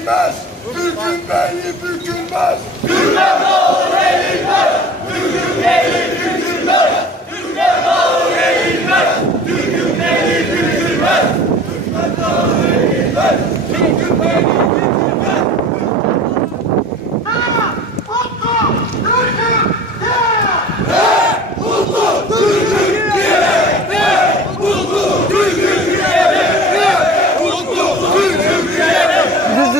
yenilmez. Türk'ün belli bükülmez.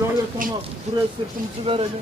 Yok yok tamam. Buraya sırtımızı verelim.